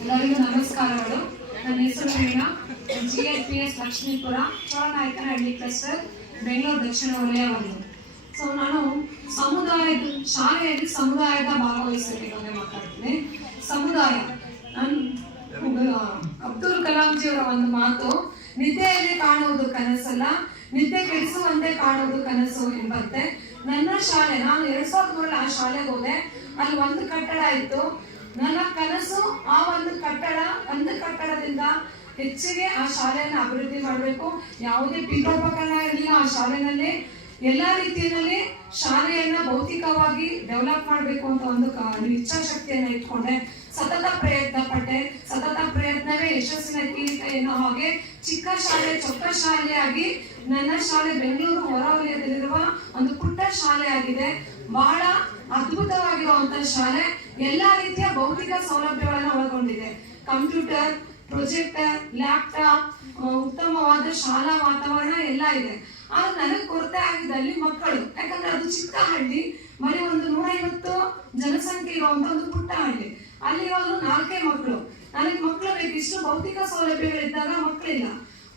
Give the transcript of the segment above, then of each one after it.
ಎಲ್ಲರಿಗೂ ನಮಸ್ಕಾರಗಳು. ನನ್ನ ಹೆಸರು Veena G I P S Lakshmipura Cholanayakanahalli cluster Bengaluru ದಕ್ಷಿಣ ವಲಯವನ್ನು ಸೊ ನಾನು ಸಮುದಾಯದ, ಶಾಲೆಯಲ್ಲಿ ಸಮುದಾಯದ ಭಾಗವಹಿಸಲಿಕ್ಕೆ ಬಗ್ಗೆ ಮಾತಾಡ್ತೀನಿ. ಸಮುದಾಯ, ನಾನು ಅಬ್ದುಲ್ ಕಲಾಂಜಿ ಅವರ ಒಂದು ಮಾತು, ನಿದ್ದೆಯಲ್ಲಿ ಕಾಣುವುದು ಕನಸಲ್ಲ, ನಿದ್ದೆ ಕೆಡಿಸುವಂತೆ ಕಾಣುವುದು ಕನಸು ಎಂಬಂತೆ. ನನ್ನ ಶಾಲೆ, ನಾನು ಎರಡ್ ಸಾವಿರದ ಮೂರಲ್ಲಿ ಆ ಶಾಲೆಗೆ ಹೋದೆ. ಅಲ್ಲಿ ಒಂದು ಕಟ್ಟಡ ಇತ್ತು. ನನ್ನ ಕನಸು ಆ ಒಂದು ಕಟ್ಟಡ, ಒಂದು ಕಟ್ಟಡದಿಂದ ಹೆಚ್ಚಿಗೆ ಆ ಶಾಲೆಯನ್ನು ಅಭಿವೃದ್ಧಿ ಮಾಡಬೇಕು. ಯಾವುದೇ ಪೀಠೋಪಕರಣ ಇರಲಿಲ್ಲ ಆ ಶಾಲೆನಲ್ಲಿ ಎಲ್ಲ ರೀತಿಯಲ್ಲಿ ಶಾಲೆಯನ್ನ ಭೌತಿಕವಾಗಿ ಡೆವಲಪ್ ಮಾಡಬೇಕು ಅಂತ ಒಂದು ಇಚ್ಛಾಶಕ್ತಿಯನ್ನ ಇಟ್ಕೊಂಡೆ. ಸತತ ಪ್ರಯತ್ನ ಪಟ್ಟೆ. ಸತತ ಪ್ರಯತ್ನವೇ ಯಶಸ್ಸಿನ ಕೀಲಿಕ ಎನ್ನೋ ಹಾಗೆ ಚಿಕ್ಕ ಶಾಲೆ, ಚೊಕ್ಕ ಶಾಲೆಯಾಗಿ ನನ್ನ ಶಾಲೆ ಬೆಂಗಳೂರು ಹೊರವಲಯದಲ್ಲಿರುವ ಒಂದು ಪುಟ್ಟ ಶಾಲೆ ಆಗಿದೆ ಬಹಳ ಅದ್ಭುತವಾಗಿರುವಂತಹ ಶಾಲೆ. ಎಲ್ಲಾ ರೀತಿಯ ಭೌತಿಕ ಸೌಲಭ್ಯಗಳನ್ನು ಒಳಗೊಂಡಿದೆ. ಕಂಪ್ಯೂಟರ್, ಪ್ರೊಜೆಕ್ಟರ್, ಲ್ಯಾಪ್ಟಾಪ್ ಉತ್ತಮವಾದ ಶಾಲಾ ವಾತಾವರಣ ಎಲ್ಲ ಇದೆ. ಆದ್ರೆ ನನಗೆ ಕೊರತೆ ಆಗಿದೆ ಅಲ್ಲಿ ಮಕ್ಕಳು. ಯಾಕಂದ್ರೆ ಅದು ಚಿಕ್ಕ ಹಳ್ಳಿ ಬರೀ ಒಂದು ನೂರೈವತ್ತು ಜನಸಂಖ್ಯೆ ಇರುವಂತ ಒಂದು ಪುಟ್ಟ ಹಳ್ಳಿ ಅಲ್ಲಿ ಒಂದು ನಾಲ್ಕೇ ಮಕ್ಕಳು. ನನಗೆ ಮಕ್ಕಳು ಬೇಕು. ಇಷ್ಟು ಭೌತಿಕ ಸೌಲಭ್ಯಗಳಿದ್ದಾಗ ಮಕ್ಕಳಿಲ್ಲ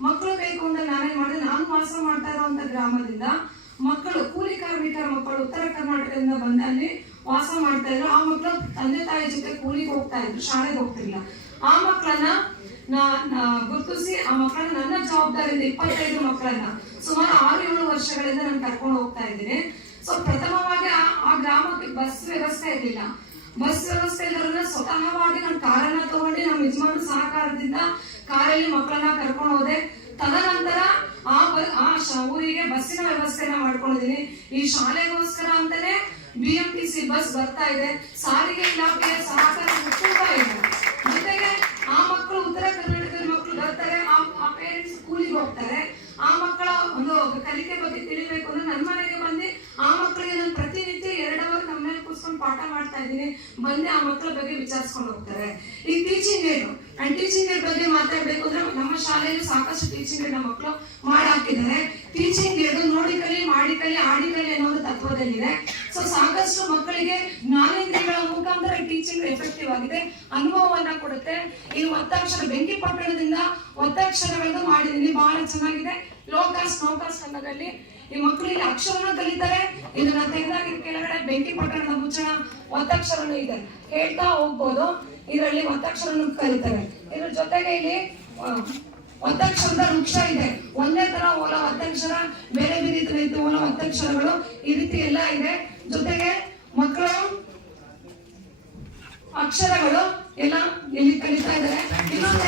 ಮಕ್ಕಳು ಬೇಕು ಅಂತ ನಾನೇನ್ ಮಾಡಿದೆ? ನಾನು ವಾಸ ಮಾಡ್ತಾ ಇರುವಂತ ಗ್ರಾಮದಿಂದ ಮಕ್ಕಳು, ಕೂಲಿ ಕಾರ್ಮಿಕರ ಮಕ್ಕಳು ಉತ್ತರ ಕರ್ನಾಟಕದಿಂದ ಬಂದು ಅಲ್ಲಿ ವಾಸ ಮಾಡ್ತಾ ಇದ್ರು. ಆ ಮಕ್ಕಳು ತಂದೆ ತಾಯಿ ಜೊತೆ ಕೂಲಿಗೆ ಹೋಗ್ತಾ ಇದ್ರು, ಶಾಲೆಗೆ ಹೋಗ್ತಿರ್ಲಿಲ್ಲ. ಆ ಮಕ್ಕಳನ್ನ ಗುರುತಿಸಿ ಆ ಮಕ್ಕಳನ್ನ ನನ್ನ ಜವಾಬ್ದಾರಿಯಿಂದ ಇಪ್ಪತ್ತೈದು ಮಕ್ಕಳನ್ನ ಸುಮಾರು ಆರು, ಏಳು ವರ್ಷಗಳಿಂದ ನಾನು ಕರ್ಕೊಂಡು ಹೋಗ್ತಾ ಇದ್ದೀನಿ. ಸೊ ಪ್ರಥಮವಾಗಿ ಆ ಆ ಗ್ರಾಮಕ್ಕೆ ಬಸ್ ವ್ಯವಸ್ಥೆ ಇರಲಿಲ್ಲ. ಬಸ್ ವ್ಯವಸ್ಥೆ ಇಲ್ಲದ್ರಿಂದ ಸ್ವತಃವಾಗಿ ನಾನು ಕಾರನ್ನ ತಗೊಂಡು ನಮ್ಮ ಯಜಮಾನ ಸಹಕಾರದಿಂದ ಕಾರಲ್ಲಿ ಮಕ್ಕಳನ್ನ ಕರ್ಕೊಂಡು ಹೋದೆ ತದನಂತರ ಆ ಬ- ಆ ಶ- ಊರಿಗೆ ಬಸ್ಸಿನ ವ್ಯವಸ್ಥೆನ ಮಾಡ್ಕೊಂಡಿದ್ದೀನಿ ಈ ಶಾಲೆಗೋಸ್ಕರ ಅಂತಲೇ B M T C bus ಬರ್ತಾ ಇದೆ. ಸಾರಿಗೆ ಇಲಾಖೆಯ ಸಹಕಾರ ತುಂಬಾ ಇದೆ ಜೊತೆಗೆ ಆ ಮಕ್ಕಳು ಉತ್ತರ ಕರ್ನಾಟಕದ ಮಕ್ಕಳು ಬರ್ತಾರೆ ಆ ಆ ಪೇರೆಂಟ್ಸ್ ಸ್ಕೂಲಿಗೆ ಹೋಗ್ತಾರೆ ಆ ಮಕ್ಕಳ ಒಂದು ಕಲಿಕೆ ಬಗ್ಗೆ ತಿಳಿಬೇಕು ಅಂದ್ರೆ ನನ್ನ ಮನೆಗೆ ಬಂದು ಆ ಮಕ್ಕಳಿಗೆ ನಾನು ಪ್ರತಿನಿತ್ಯ ಎರಡು ಕೂರ್ಸ್ಕೊಂಡು ಪಾಠ ಮಾಡ್ತಾ ಇದ್ದೀನಿ. ಬಂದೆ ಆ ಮಕ್ಕಳ ಬಗ್ಗೆ ವಿಚಾರಿಸ್ಕೊಂಡು ಹೋಗ್ತಾರೆ. ಈ teaching aid and teaching aid ಬಗ್ಗೆ ಮಾತಾಡ್ಬೇಕು ಅಂದ್ರೆ ನಮ್ಮ ಶಾಲೆಯಲ್ಲಿ ಸಾಕಷ್ಟು ಟೀಚಿಂಗ್ ನಮ್ಮ ಮಕ್ಕಳು ಮಾಡಾಕಿದ್ದಾರೆ ಟೀಚಿಂಗ್ ಏಡ್ ನೋಡಿ ಕಲಿ ಮಾಡಿ ಕಲಿ ಆಡಿ ಕಲಿ ಅನ್ನೋದು ತತ್ವದಲ್ಲಿದೆ. ಸೊ ಸಾಕಷ್ಟು ಮಕ್ಕಳಿಗೆ ಜ್ಞಾನೇಂದ್ರಿಯಗಳ ಮುಖಾಂತರ ಟೀಚಿಂಗ್ ಎಫೆಕ್ಟಿವ್ ಆಗಿದೆ. ಅನುಭವವನ್ನ ಕೊಡುತ್ತೆ. ಇನ್ನು ಒತ್ತಾಕ್ಷರ, ಬೆಂಕಿ ಪಟ್ಟಣದಿಂದ ಒತ್ತಕ್ಷರಗಳನ್ನು ಮಾಡಿದೀನಿ ಬಹಳ ಚೆನ್ನಾಗಿದೆ. ಲೋಕಾಸ್ ನೋಕಾಸ್ ಅನ್ನೋದ್ರಲ್ಲಿ ಈ ಮಕ್ಕಳು ಇಲ್ಲಿ ಅಕ್ಷರನ ಕಲಿತಾರೆ ಇದನ್ನ ತೆಗೆದಾಗ ಕೆಳಗಡೆ ಬೆಂಕಿ ಪಟ್ಟಣದ ಮುಚ್ಚಣ ಒತ್ತಕ್ಷರನು ಇದೆ. ಹೇಳ್ತಾ ಹೋಗ್ಬೋದು. ಇದರಲ್ಲಿ ಒತ್ತಕ್ಷರನು ಕಲಿತಾರೆ ಇದ್ರ ಜೊತೆಗೆ ಇಲ್ಲಿ ಒತ್ತಕ್ಷರದ ವೃಕ್ಷ ಇದೆ. ಒಂದೇ ತರ ಓಲ ಒತ್ತಕ್ಷರ, ಬೇರೆ ಬೇರೆ ರೀತಿ ಓಲ ಒತ್ತಕ್ಷರಗಳು ಈ ರೀತಿ ಎಲ್ಲ ಇದೆ. ಜೊತೆಗೆ ಮಕ್ಕಳು ಅಕ್ಷರಗಳು ಎಲ್ಲ ಇಲ್ಲಿ ಕಲಿತಾ ಇದ್ದಾರೆ. ಇನ್ನೊಂದು